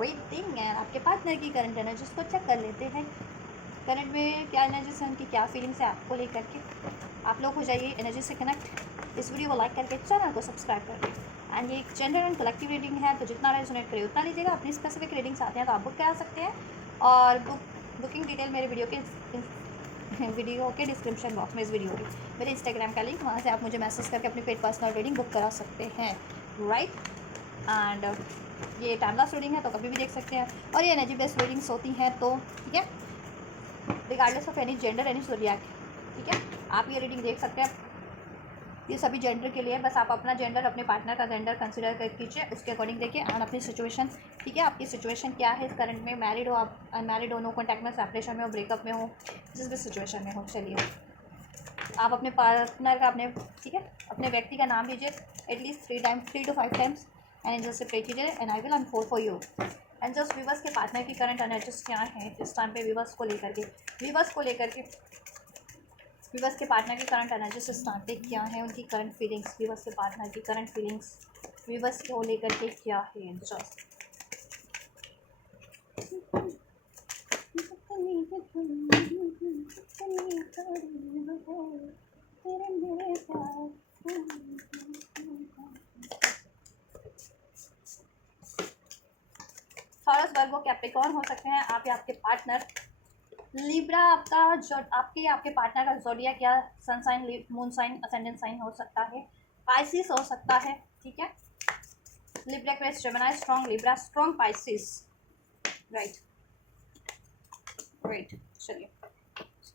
Reading and आपके partner की current energies को चेक कर लेते हैं। करंट में क्या एनर्जीज है, उनकी क्या फीलिंग्स है आपको लेकर के। आप लोग हो जाइए एनर्जी से कनेक्ट। इस वीडियो को लाइक करके चैनल को सब्सक्राइब कर दें। एंड ये एक जेंडर एंड कलेक्टिव रीडिंग है, तो जितना रेजोनेट करे उतना लीजिएगा। अपनी स्पेसिफिक रीडिंग्स आते हैं तो आप बुक करा सकते हैं, और बुकिंग डिटेल मेरे वीडियो के डिस्क्रिप्शन बॉक्स में, इस वीडियो की मेरे इंस्टाग्राम का लिंक, वहाँ से आप मुझे मैसेज करके अपनी पेड पर्सनल रीडिंग बुक करा सकते हैं, राइट। एंड ये टाइमलेस रीडिंग है तो कभी भी देख सकते हैं, और ये एनर्जी बेस्ड रीडिंग्स होती हैं, तो ठीक है, regardless of any gender any zodiac, ठीक है, आप ये रीडिंग देख सकते हैं। ये सभी जेंडर के लिए, बस आप अपना जेंडर, अपने पार्टनर का जेंडर कंसिडर कर कीजिए, उसके अकॉर्डिंग देखिए, और अपनी सिचुएशन, ठीक है, आपकी सिचुएशन क्या है इस करंट में, मैरिड हो आप, अनमैरिड हो, नो कॉन्टैक्ट में, सेपरेशन में हो, ब्रेकअप में हो, जिस भी सिचुएशन में हो। चलिए आप अपने पार्टनर का, अपने, ठीक है, अपने व्यक्ति का नाम लीजिए at least 3 to 5 times, and angel से प्रे कीजिए, and I will unfold for you. And just viewers के पार्टनर की करंट एनर्जीज क्या है इस टाइम पे, व्यूवर्स को लेकर के, व्यूवर्स के पार्टनर की करंट एनर्जीज इस टाइम पे क्या है, उनकी करंट फीलिंग्स, व्यूवर्स के पार्टनर की करंट फीलिंग्स व्यूवर्स को लेकर के क्या है। जस्ट टॉरस, वर्गो, कैप्रिकॉर्न हो सकते हैं आप या आपके पार्टनर। लिब्रा आपका जो आपके पार्टनर का ज़ोडिएक या sun sign, moon sign, ascendant sign हो सकता है। पाइसिस हो सकता है, ठीक है। Libra quest Gemini, strong Libra, strong Pisces, right. चलिए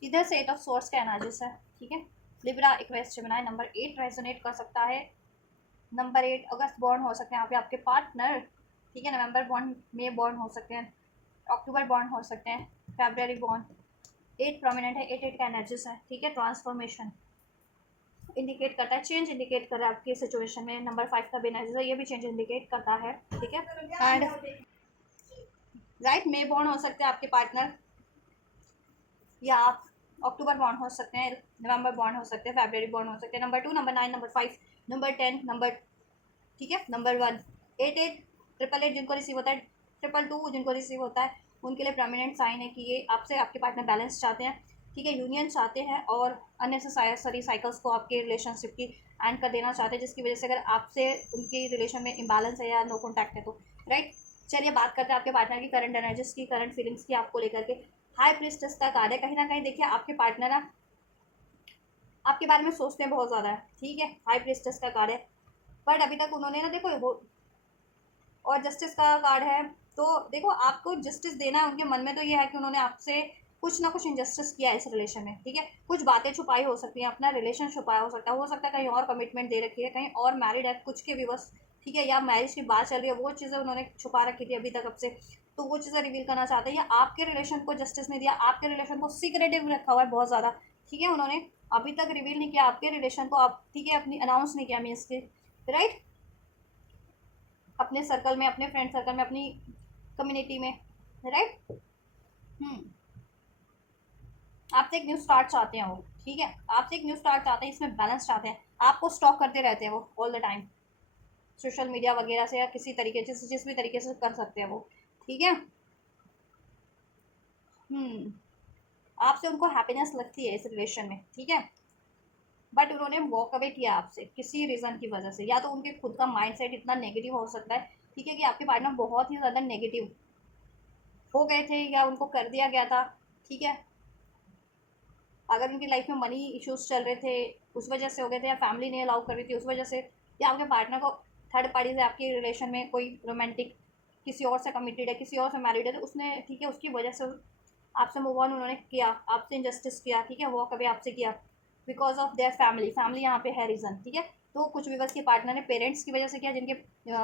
इधर से 8 ऑफ सोर्स का एनर्जीज है, ठीक है। लिब्रा, इक्वेस्ट जेमिनी, नंबर 8 रेजोनेट कर सकता है। नंबर 8 अगस्त बॉर्न हो सकते हैं आप या आपके पार्टनर, ठीक है। नवंबर बॉर्न, मे बॉर्न हो सकते हैं, अक्टूबर बॉर्न हो सकते हैं, फरवरी बॉर्न। 8 प्रोमिनेंट है, 8 का एनर्जीज है, ठीक है। ट्रांसफॉर्मेशन इंडिकेट करता है, चेंज इंडिकेट कर रहा है आपकी सिचुएशन में। नंबर 5 का भी एनर्जीज है, ये भी चेंज इंडिकेट करता है, ठीक है। एंड राइट, मे बॉर्न हो सकते हैं आपके पार्टनर, या आप अक्टूबर बॉर्न हो सकते हैं, नवंबर बॉर्न हो सकते हैं, फरवरी बॉर्न हो सकते हैं। Number 2, number 9, number 5, number 10, number, ठीक है, नंबर 1, 8, 8, 8 जिनको रिसीव होता है, 2 जिनको रिसीव होता है, उनके लिए परमानेंट साइन है कि ये आपसे, आपके पार्टनर बैलेंस चाहते हैं, ठीक है, यूनियन चाहते हैं, और अननेसेसरी साइकिल्स को आपके रिलेशनशिप की एंड कर देना चाहते हैं, जिसकी वजह से अगर आपसे उनकी रिलेशन में इम्बैलेंस है या नो कॉन्टैक्ट है तो, राइट। चलिए बात करते हैं आपके पार्टनर की करंट एनर्जीज की, करंट फीलिंग्स की आपको लेकर के। हाई प्रीस्टेस का कार्ड है, कहीं ना कहीं देखिए आपके पार्टनर ना आपके बारे में सोचते हैं बहुत ज़्यादा, ठीक है। हाई प्रीस्टेस का कार्ड है, बट अभी तक उन्होंने ना, देखो, और जस्टिस का कार्ड है, तो देखो आपको जस्टिस देना है उनके मन में, तो ये है कि उन्होंने आपसे कुछ ना कुछ इंजस्टिस किया है इस रिलेशन में, ठीक है। कुछ बातें छुपाई हो सकती हैं, अपना रिलेशन छुपाया हो सकता है कहीं और कमिटमेंट दे रखी है, कहीं और मैरिड है, कुछ के व्यूवर्स, ठीक है, या मैरिज की बात चल रही है, वो चीज़ें उन्होंने छुपा रखी थी अभी तक आपसे, तो वो चीज़ें रिवील करना चाहते हैं, या आपके रिलेशन को जस्टिस नहीं दिया, आपके रिलेशन को सीक्रेटिव रखा हुआ है बहुत ज़्यादा, ठीक है। उन्होंने अभी तक रिवील नहीं किया आपके रिलेशन को, आप, ठीक है, अपनी अनाउंस नहीं किया मीन्स की, राइट, अपने सर्कल में, अपने फ्रेंड सर्कल में, अपनी कम्युनिटी में, राइट। आपसे एक न्यू स्टार्ट चाहते हैं वो, ठीक है, आपसे एक न्यू स्टार्ट चाहते हैं, इसमें बैलेंस चाहते हैं, आपको स्टॉक करते रहते हैं वो all the time, social media वगैरह से, या किसी तरीके से, जिस भी तरीके से कर सकते हैं वो, ठीक है। आपसे उनको हैप्पीनेस लगती है इस रिलेशन में, ठीक है, बट उन्होंने वॉक अवे किया आपसे किसी रीज़न की वजह से, या तो उनके खुद का माइंडसेट इतना नेगेटिव हो सकता है, ठीक है, कि आपके पार्टनर बहुत ही ज़्यादा नेगेटिव हो गए थे, या उनको कर दिया गया था, ठीक है। अगर उनकी लाइफ में मनी इश्यूज चल रहे थे उस वजह से हो गए थे, या फैमिली नहीं अलाउ कर रही थी उस वजह से, या आपके पार्टनर को थर्ड पार्टी से आपकी रिलेशन में कोई रोमांटिक किसी और से कमिटेड है, किसी और से मैरिड है, तो उसने, ठीक है, उसकी वजह से आपसे मूव ऑन उन्होंने किया, आपसे इंजस्टिस किया, ठीक है, वॉक अवे आपसे किया, बिकॉज ऑफ देयर फैमिली यहाँ पे है रीज़न, ठीक है। तो कुछ व्यूवर्स के पार्टनर ने पेरेंट्स की वजह से किया,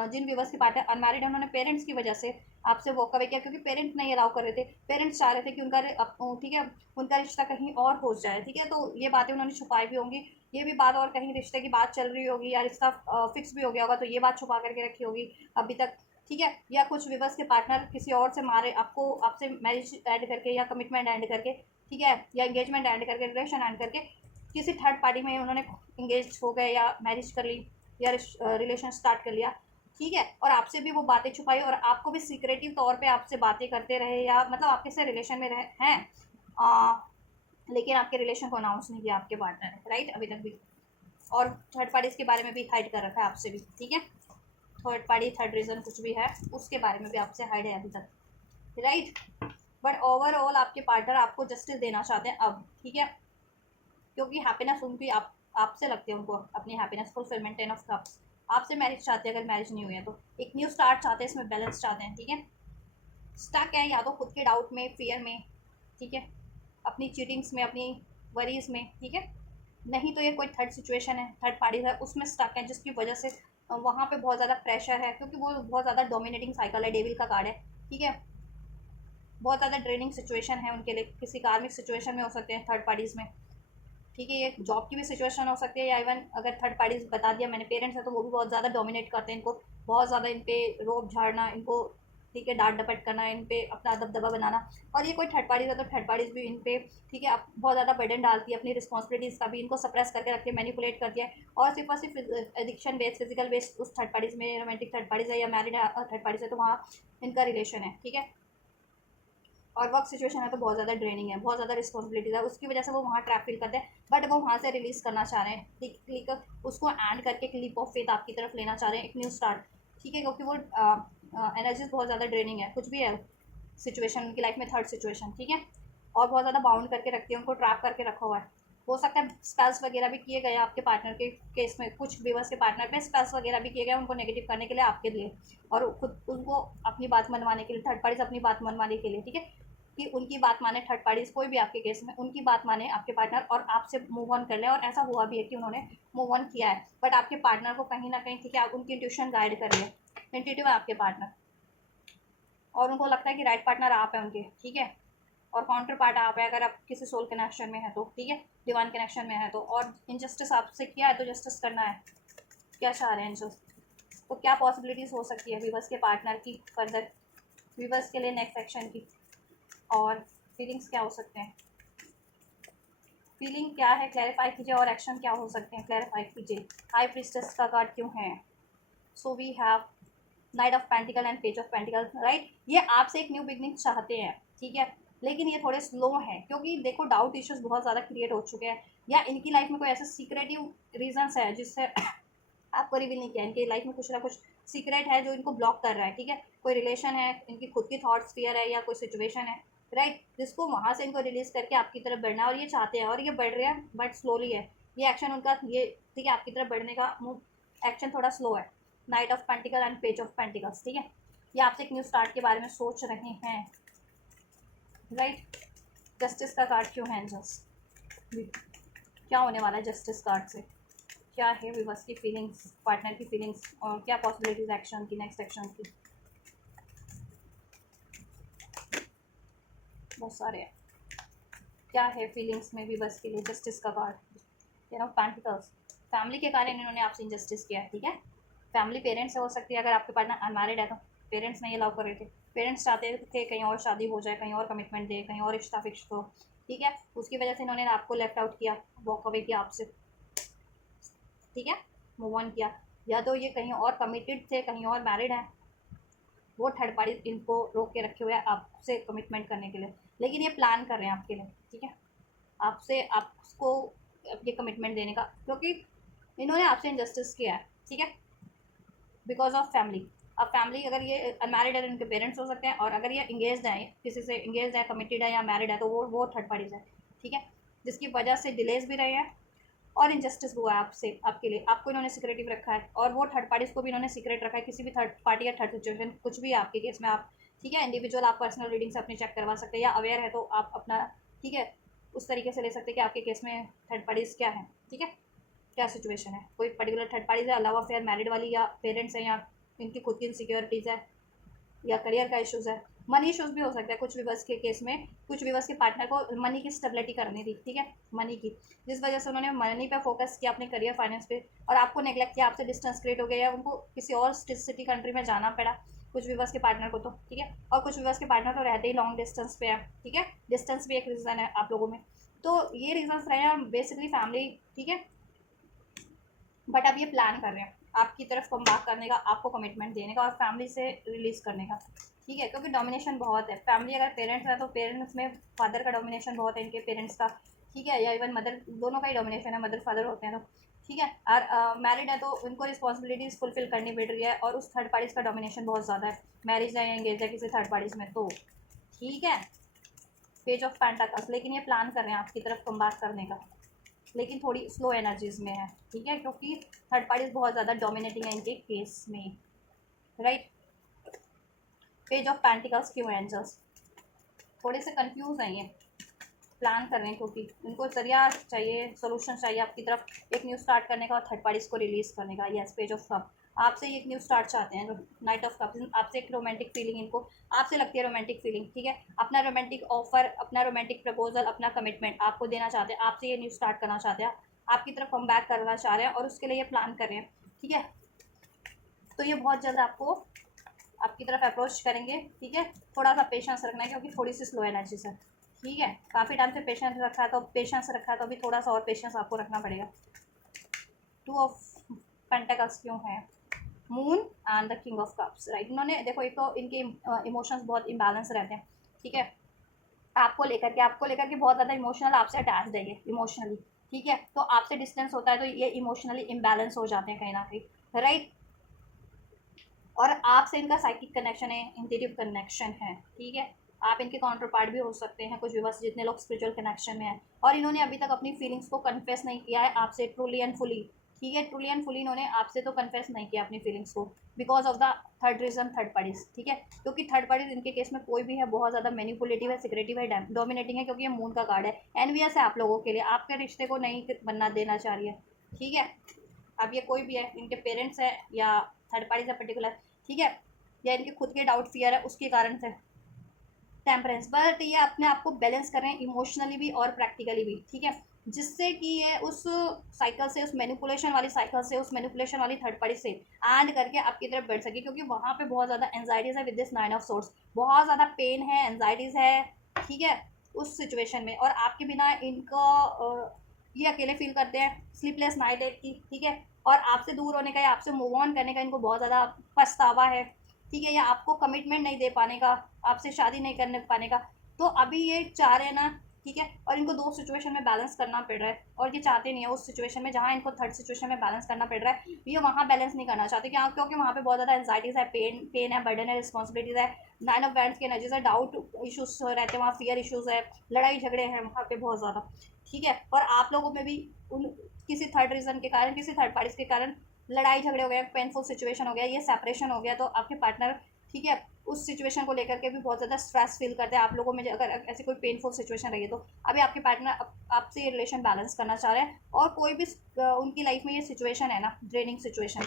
जिन व्यूवर्स के पार्टनर अनमैरिड है, उन्होंने पेरेंट्स की वजह से आपसे वॉक अवे किया, क्योंकि पेरेंट्स नहीं अलाउ कर रहे थे, पेरेंट्स चाह रहे थे कि उनका, ठीक है, उनका रिश्ता कहीं और हो जाए, ठीक है। तो ये बातें उन्होंने छुपाई भी होंगी, ये भी बात, और कहीं रिश्ते की बात चल रही होगी, या रिश्ता फिक्स भी हो गया होगा, तो ये बात छुपा करके रखी होगी अभी तक, ठीक है। या कुछ व्यूवर्स के पार्टनर किसी और से मारे आपको, आपसे मैरिज एंड करके, या कमिटमेंट एंड करके, ठीक है, या एंगेजमेंट एंड करके, रिलेशन एंड करके किसी थर्ड पार्टी में उन्होंने इंगेज हो गए, या मैरिज कर ली, या रिलेशन स्टार्ट कर लिया, ठीक है, और आपसे भी वो बातें छुपाई और आपको भी सीक्रेटिव तौर पे आपसे बातें करते रहे, या मतलब आपके से रिलेशन में रहे हैं, लेकिन आपके रिलेशन को अनाउंस नहीं किया आपके पार्टनर ने, राइट, अभी तक भी। और थर्ड पार्टीज के बारे में भी हाइड कर रखा है आपसे भी, ठीक है। थर्ड पार्टी, थर्ड रीजन कुछ भी है उसके बारे में भी आपसे हाइड है अभी तक, राइट। बट ओवरऑल आपके पार्टनर आपको जस्टिस देना चाहते हैं अब, ठीक है, क्योंकि हैप्पीनेस उनकी आपसे लगती है उनको, अपनी हैप्पीनेस फुलफिलमेंट, 10 ऑफ कप्स। आपसे मैरिज चाहते हैं, अगर मैरिज नहीं हुई है तो एक न्यू स्टार्ट चाहते हैं, इसमें बैलेंस चाहते हैं, ठीक है। स्टक है या तो खुद के डाउट में, फियर में, ठीक है, अपनी चीटिंग्स में, अपनी वरीज में, ठीक है। नहीं तो ये कोई थर्ड सिचुएशन है, थर्ड पार्टी है, उसमें स्टक है, जिसकी वजह से वहाँ पे बहुत ज़्यादा प्रेशर है, क्योंकि वो बहुत ज़्यादा डोमिनेटिंग साइकिल है, डेविल का कार्ड है, ठीक है। बहुत ज़्यादा ड्रेनिंग सिचुएशन है उनके लिए, किसी कार्मिक सिचुएशन में हो सकते हैं थर्ड पार्टीज़ में, ठीक है। ये जॉब की भी सिचुएशन हो सकती है, या इवन अगर थर्ड पार्टीज बता दिया मैंने पेरेंट्स है तो वो भी बहुत ज़्यादा डोमिनेट करते हैं इनको, बहुत ज़्यादा इन पे रोब झाड़ना इनको, ठीक है, डांट डपट करना, इन पे अपना दबदबा बनाना। और ये कोई थर्ड पार्टीज है तो थर्ड पार्टीज भी इन पे, ठीक है, अब बहुत ज़्यादा बर्डन डालती है, अपनी रिस्पॉन्सिबिलिटीज़ का भी इनको सप्रेस करके रखती है, मैनिपुलेट करती है। और सिर्फ एडिक्शन बेस्ड, फिजिकल बेस्ड उस थर्ड पार्टीज में, रोमांटिक थर्ड पार्टीज है या मैरिड थर्ड पार्टीज है तो वहाँ इनका रिलेशन है, ठीक है। और वर्क सिचुएशन है तो बहुत ज़्यादा ड्रेनिंग है, बहुत ज़्यादा रिस्पॉन्सिबिलिटीज़ है, उसकी वजह से वो वहाँ ट्रैप फील करते हैं, बट वो वहाँ से रिलीज़ करना चाह रहे हैं, क्लिक उसको एंड करके एक लीप ऑफ फेथ आपकी तरफ लेना चाह रहे हैं, एक न्यू स्टार्ट, ठीक है, क्योंकि वो एनर्जीज बहुत ज़्यादा ड्रेनिंग है, कुछ भी है सिचुएशन उनकी लाइफ में, थर्ड सिचुएशन, ठीक है। और बहुत ज़्यादा बाउंड करके रखती है, उनको ट्रैप करके रखा हुआ है। हो सकता है स्पेल्स वगैरह भी किए गए आपके पार्टनर के केस में, कुछ व्यूअर्स के पार्टनर पे स्पेल्स वगैरह भी किए गए उनको नेगेटिव करने के लिए, आपके लिए, और खुद उनको अपनी बात मनवाने के लिए, थर्ड पार्टी से अपनी बात मनवाने के लिए, ठीक है, कि उनकी बात माने थर्ड पार्टीज, कोई भी आपके केस में उनकी बात माने आपके पार्टनर और आपसे मूव ऑन कर ले। और ऐसा हुआ भी है कि उन्होंने मूव ऑन किया है, बट आपके पार्टनर को कहीं ना कहीं, ठीक है, आप उनकी इंट्यूशन गाइड कर रही है, इंट्यूटिव है आपके पार्टनर, और उनको लगता है कि राइट पार्टनर आप है उनके, ठीक है। और काउंटर पार्ट आप है, अगर आप किसी सोल कनेक्शन में है तो, ठीक है, डिवाइन कनेक्शन में है तो। और इनजस्टिस आपसे किया है तो जस्टिस करना है, क्या चाह रहे हैं इनजस्ट, तो क्या पॉसिबिलिटीज़ हो सकती है वीवर्स के पार्टनर की फर्दर, वीवर्स के लिए नेक्स्ट एक्शन की, और फीलिंग्स क्या हो सकते हैं, फीलिंग क्या है क्लैरिफाई कीजिए, और एक्शन क्या हो सकते हैं क्लैरिफाई कीजिए। हाई प्रीस्टेस का कार्ड क्यों है? So we have knight of pentacle and page of pentacle, right. ये आपसे एक न्यू बिगनिंग चाहते हैं, ठीक है, लेकिन ये थोड़े स्लो हैं, क्योंकि देखो डाउट इश्यूज बहुत ज़्यादा क्रिएट हो चुके हैं, या इनकी लाइफ में कोई ऐसे सीक्रेटिव रीजंस है जिससे आपको रिवील नहीं किया, इनकी लाइफ में कुछ ना कुछ सीक्रेट है जो इनको ब्लॉक कर रहा है, ठीक है। कोई रिलेशन है, इनकी खुद की थॉट्स फियर है, या कोई सिचुएशन है, राइट, जिसको वहाँ से इनको रिलीज करके आपकी तरफ बढ़ना है, और ये चाहते हैं, और ये बढ़ रहे हैं बट स्लोली है ये एक्शन उनका, ये, ठीक है, आपकी तरफ बढ़ने का एक्शन थोड़ा स्लो है। Night of pentacle and page of pentacles, ठीक है, ये आपसे एक न्यू स्टार्ट के बारे में सोच रहे हैं, राइट। जस्टिस का कार्ड क्यों है एंजल्स, क्या होने वाला है जस्टिस कार्ड से, क्या है विवर्स की फीलिंग्स, पार्टनर की फीलिंग्स, और क्या पॉसिबिलिटीज एक्शन की, नेक्स्ट एक्शन की, बहुत सारे हैं। क्या है फीलिंग्स में विवर्स के लिए जस्टिस का card, ten of pentacles, family के कारण इन्होंने आपसे इंजस्टिस किया है, ठीक है। फैमिली पेरेंट्स से हो सकती है, अगर आपके पार्टनर अनमैरिड है तो पेरेंट्स नहीं अलाउ कर रहे थे, पेरेंट्स चाहते थे कहीं और शादी हो जाए, कहीं और कमिटमेंट दे, कहीं और रिश्ता फिक्स हो, ठीक है, उसकी वजह से इन्होंने आपको लेफ्ट आउट किया, वॉक अवे किया आपसे, ठीक है, मूव ऑन किया। या तो ये कहीं और कमिटेड थे, कहीं और मैरिड है, वो थर्ड पार्टी इनको रोक के रखे हुए हैं आपसे कमिटमेंट करने के लिए, लेकिन ये प्लान कर रहे हैं आपके लिए, ठीक है, आपसे आपको ये कमिटमेंट देने का, क्योंकि इन्होंने आपसे इनजस्टिस किया है, ठीक है, बिकॉज ऑफ फैमिली। अब फैमिली, अगर ये अनमैरिड है उनके पेरेंट्स हो सकते हैं, और अगर ये इंगेज है, किसी से इंगेज है, कमिटेड है या मैरिड है तो वो थर्ड पार्टीज है, ठीक है, जिसकी वजह से डिलेज भी रहे हैं, और इनजस्टिस हुआ है आपसे, आपके लिए, आपको इन्होंने सिक्रेटिव रखा है, और वो थर्ड पार्टीज को भी इन्होंने सीक्रेट रखा है, किसी भी थर्ड पार्टी या थर्ड सिचुएशन कुछ भी है आपके केस में, आप, ठीक है, इंडिविजुअल आप पर्सनल रीडिंग से अपनी चेक करवा सकते हैं, या अवेयर है तो आप अपना, ठीक है, उस तरीके से ले सकते हैं कि आपके केस में थर्ड पार्टीज क्या है, ठीक है, क्या सिचुएशन है, कोई पर्टिकुलर थर्ड पार्टीज है, अलावा फिर मैरिड वाली, या पेरेंट्स हैं, या इनकी खुद की इनसिक्योरिटीज़ है, या करियर का इश्यूज़ है, मनी इश्यूज़ भी हो सकता है कुछ व्यूवर्स के केस में, कुछ व्यूवर्स के पार्टनर को मनी की स्टेबिलिटी करनी थी, ठीक है, मनी की, जिस वजह से उन्होंने मनी पे फोकस किया, अपने करियर फाइनेंस पे, और आपको नेगलेक्ट किया, आपसे डिस्टेंस क्रिएट हो गया, या उनको किसी और सिटी कंट्री में जाना पड़ा कुछ व्यूवर्स के पार्टनर को, तो ठीक है, और कुछ व्यूवर्स के पार्टनर तो रहते ही लॉन्ग डिस्टेंस पे है, ठीक है, डिस्टेंस भी एक रीज़न है आप लोगों में, तो ये रीजंस रहे हैं बेसिकली फैमिली, ठीक है, बट अब ये प्लान कर रहे हैं, आपकी तरफ कम बैक करने का, आपको कमिटमेंट देने का और फैमिली से रिलीज़ करने का, ठीक है। क्योंकि डोमिनेशन बहुत है फैमिली, अगर पेरेंट्स है तो पेरेंट्स में फादर का डोमिनेशन बहुत है इनके पेरेंट्स का, ठीक है, या इवन मदर, दोनों का ही डोमिनेशन है, मदर फादर होते हैं तो, ठीक है। और मैरिड है तो उनको रिस्पॉन्सिबिलिटीज़ फुलफिल करनी पड़ रही है और उस थर्ड पार्टीज़ का डोमिनेशन बहुत ज़्यादा है, मैरिज है या एंगेज है किसी थर्ड पार्टीज़ में तो, ठीक है। पेज ऑफ पेंटाकल्स, लेकिन ये प्लान कर रहे हैं आपकी तरफ कम बैक करने का, लेकिन थोड़ी स्लो एनर्जीज में है, ठीक है, क्योंकि थर्ड पार्टीज बहुत ज़्यादा डोमिनेटिंग है इनके केस में, राइट। पेज ऑफ पेंटिकल्स क्यों एंजल्स थोड़े से कंफ्यूज हैं, ये प्लान कर रहे हैं क्योंकि उनको जरिया चाहिए, सोल्यूशन चाहिए आपकी तरफ एक न्यू स्टार्ट करने का और थर्ड पार्टीज को रिलीज करने का। यस, पेज ऑफ कप, आपसे एक न्यू स्टार्ट चाहते हैं, नाइट ऑफ कप, आपसे एक रोमांटिक फीलिंग इनको, आपसे लगती है रोमांटिक फीलिंग, ठीक है। अपना रोमांटिक ऑफर, अपना रोमांटिक प्रपोजल, अपना कमिटमेंट आपको देना चाहते हैं, आपसे ये न्यू स्टार्ट करना चाहते हैं, आपकी तरफ कम बैक करना चाह रहे हैं और उसके लिए ये प्लान कर रहे हैं, ठीक है। तो ये बहुत जल्द आपको आपकी तरफ अप्रोच करेंगे, ठीक है। थोड़ा सा पेशेंस रखना है क्योंकि थोड़ी सी स्लो एनर्जी है, ठीक है। काफ़ी टाइम से पेशेंस रखा है तो अभी थोड़ा सा और पेशेंस आपको रखना पड़ेगा। टू ऑफ पेंटाकल्स क्यों है, moon and the king of cups, right. इन्होंने देखो, एक तो इनके इमोशंस बहुत इम्बैलेंस रहते हैं, ठीक है। आपको लेकर के बहुत ज़्यादा इमोशनल आपसे अटैच्ड है ये इमोशनली, ठीक है। तो आपसे डिस्टेंस होता है तो ये इमोशनली इम्बैलेंस हो जाते हैं कहीं ना कहीं, राइट। और आपसे इनका साइकिक कनेक्शन है, इंट्यूटिव कनेक्शन है, ठीक है। आप इनके काउंटर पार्ट भी हो सकते हैं कुछ भी, बस जितने लोग स्पिरिचुअल कनेक्शन में हैं। और इन्होंने अभी तक अपनी फीलिंग्स को कन्फेस नहीं किया है आपसे ट्रूली एंड फुली, ठीक है। ट्रूली एंड फुली इन्होंने आपसे तो कन्फेस नहीं किया अपनी फीलिंग्स को, because of the third reason, third parties, ठीक है। क्योंकि थर्ड पार्टीज इनके केस में कोई भी है बहुत ज़्यादा मैनिपुलेटिव है, सिक्रेटिव है, डोमिनेटिंग है, क्योंकि ये मून का कार्ड है, एनवियस है आप लोगों के लिए, आपके रिश्ते को नहीं बनना देना चाह रही है, ठीक है। अब ये कोई भी है, इनके पेरेंट्स है या थर्ड पार्टीज है पर्टिकुलर, ठीक है, या इनके खुद के डाउट फियर है उसके कारण से टेम्परेंस, बट ये अपने आप को बैलेंस कर रहे हैं इमोशनली भी और प्रैक्टिकली भी, ठीक है। जिससे कि ये उस साइकिल से, उस मैनिपुलेशन वाली साइकिल से, उस मैनिपुलेशन वाली थर्ड पार्टी से एंड करके आपकी तरफ बढ़ सके, क्योंकि वहाँ पे बहुत ज़्यादा एंजाइटीज है with this nine of source, बहुत ज़्यादा पेन है, एंजाइटीज है, ठीक है, उस सिचुएशन में। और आपके बिना इनको ये अकेले फील करते हैं, स्लीपलेस नाइट है की, ठीक है। और आपसे दूर होने का या आपसे मूव ऑन करने का इनको बहुत ज़्यादा पछतावा है, ठीक है, या आपको कमिटमेंट नहीं दे पाने का, आपसे शादी नहीं करने पाने का। तो अभी ये चाह रहे हैं ना, ठीक है। और इनको दो सिचुएशन में बैलेंस करना पड़ रहा है और ये चाहते नहीं है उस सिचुएशन में जहाँ इनको थर्ड सिचुएशन में बैलेंस करना पड़ रहा है, ये वहाँ बैलेंस नहीं करना चाहते, क्या, क्योंकि वहाँ पे बहुत ज़्यादा एंजाइटीज है, पेन है, बर्डन है, रिस्पॉन्सिबिलिटीज है, नाइन ऑफ बैंड्स की एनर्जीज है, डाउट इशूज रहते हैं वहाँ, फियर इशूज़ है, लड़ाई झगड़े हैं वहाँ पे बहुत ज़्यादा, ठीक है। और आप लोगों में भी उन किसी थर्ड रीजन के कारण, किसी थर्ड पार्टीज के कारण लड़ाई झगड़े हो गए, पेनफुल सिचुएशन हो गया, ये सेपरेशन हो गया, तो आपके पार्टनर, ठीक है, उस सिचुएशन को लेकर के भी बहुत ज़्यादा स्ट्रेस फील करते हैं। आप लोगों में अगर ऐसी कोई पेनफुल सिचुएशन रही है तो अभी आपके पार्टनर आपसे ये रिलेशन बैलेंस करना चाह रहे हैं, और कोई भी उनकी लाइफ में ये सिचुएशन है ना, ड्रेनिंग सिचुएशन,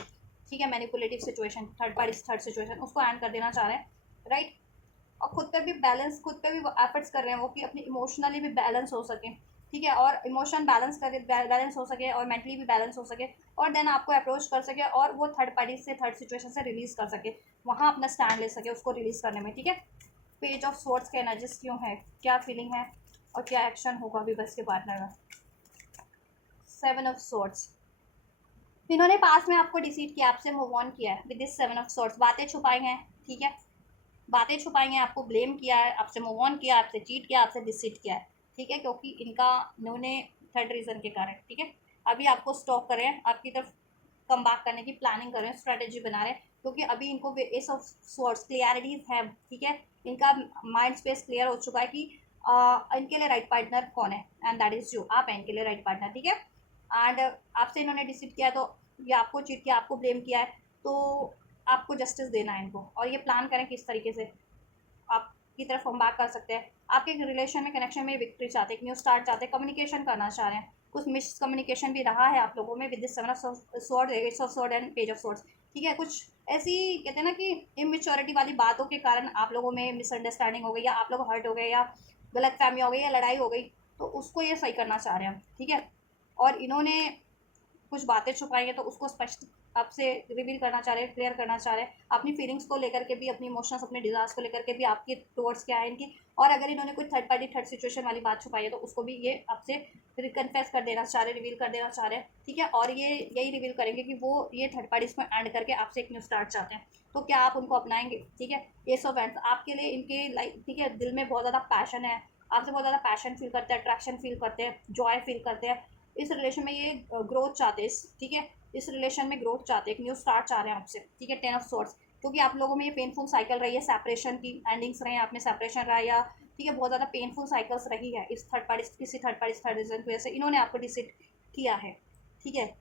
ठीक है, manipulative situation, third party third situation, उसको एंड कर देना चाह रहे हैं, राइट। और खुद पे भी बैलेंस, खुद पे भी एफर्ट्स कर रहे हैं वो कि अपनी इमोशनली भी बैलेंस हो सके, ठीक है, और इमोशन बैलेंस हो सके और मेंटली भी बैलेंस हो सके, और देन आपको अप्रोच कर सके और वो थर्ड पार्टी से, थर्ड सिचुएशन से रिलीज कर सके, वहाँ अपना स्टैंड ले सके उसको रिलीज करने में, ठीक है। पेज ऑफ स्वॉर्ड्स के एनर्जीज क्यों है, क्या फीलिंग है और क्या एक्शन होगा अभी बस के पार्टनर में। सेवन ऑफ स्वॉर्ड्स, इन्होंने पास में आपको डिसीट किया, आपसे मूव ऑन किया है with this seven of swords, बातें छुपाई हैं, ठीक है, बातें छुपाई हैं, आपको ब्लेम किया है, आपसे मूव ऑन किया, आपसे चीट किया, आपसे डिसीट किया है, ठीक है, क्योंकि इन्होंने थर्ड रीजन के कारण, ठीक है। अभी आपको स्टॉक कर रहे हैं, आपकी तरफ कम बैक करने की प्लानिंग कर रहे हैं, स्ट्रेटेजी बना रहे हैं, क्योंकि अभी इनको एस ऑफ स्वॉर्ड्स क्लियरिटीज है, ठीक है। इनका माइंड स्पेस क्लियर हो चुका है कि इनके लिए राइट पार्टनर कौन है, एंड दैट इज यू, आप हैं इनके लिए राइट पार्टनर, ठीक है। एंड आपसे इन्होंने डिसीट किया है तो, या आपको चीट किया, आपको ब्लेम किया है, तो आपको जस्टिस देना है इनको, और ये प्लान करें किस तरीके से आपकी तरफ हम बैक कर सकते हैं। आपके रिलेशन में, कनेक्शन में विक्ट्री चाहते हैं, न्यू स्टार्ट चाहते हैं, कम्युनिकेशन करना चाह रहे हैं, कुछ मिस कम्युनिकेशन भी रहा है आप लोगों में with this seven of sword, eight of sword and page of swords, ठीक है। कुछ ऐसी कहते हैं ना कि इमेच्योरिटी वाली बातों के कारण आप लोगों में मिसअंडरस्टैंडिंग हो गई, या आप लोग हर्ट हो गए, या गलत फहमी हो गई, या लड़ाई हो गई, तो उसको ये सही करना चाह रहे हैं, ठीक है। और इन्होंने कुछ बातें छुपाई हैं तो उसको आपसे रिवील करना चाह रहे हैं, क्लियर करना चाह रहे हैं अपनी फीलिंग्स को लेकर के भी, अपनी इमोशंस, अपने डिज़ायर्स को लेकर के भी आपके टुवर्ड्स क्या है इनकी। और अगर इन्होंने कोई थर्ड पार्टी, थर्ड सिचुएशन वाली बात छुपाई है तो उसको भी ये आपसे कन्फेस कर देना चाह रहे हैं, रिवील कर देना चाह रहे हैं, ठीक है। और ये यही रिवील करेंगे कि वो ये थर्ड पार्टी इसमें एंड करके आपसे एक न्यू स्टार्ट चाहते हैं। तो क्या आप उनको अपनाएंगे, ठीक है। एस ऑफ हैंड्स आपके लिए इनके लाइक, ठीक है, दिल में बहुत ज़्यादा पैशन है, आपसे बहुत ज़्यादा पैशन फील करते हैं, अट्रैक्शन फील करते हैं, जॉय फील करते हैं। इस रिलेशन में ये ग्रोथ चाहते हैं, ठीक है, इस रिलेशन में ग्रोथ चाहते हैं, एक न्यू स्टार्ट चाह रहे हैं आपसे, ठीक है। 10 ऑफ सोर्ड्स, क्योंकि आप लोगों में ये पेनफुल साइकिल रही है, सेपरेशन की एंडिंग्स रहे हैं, आप में सेपरेशन रहा है, या ठीक है बहुत ज़्यादा पेनफुल साइकिल्स रही है इस थर्ड पार्टी, किसी थर्ड पार्टी, थर्ड रीजन की वजह से इन्होंने आपको डिसिड किया है, ठीक है।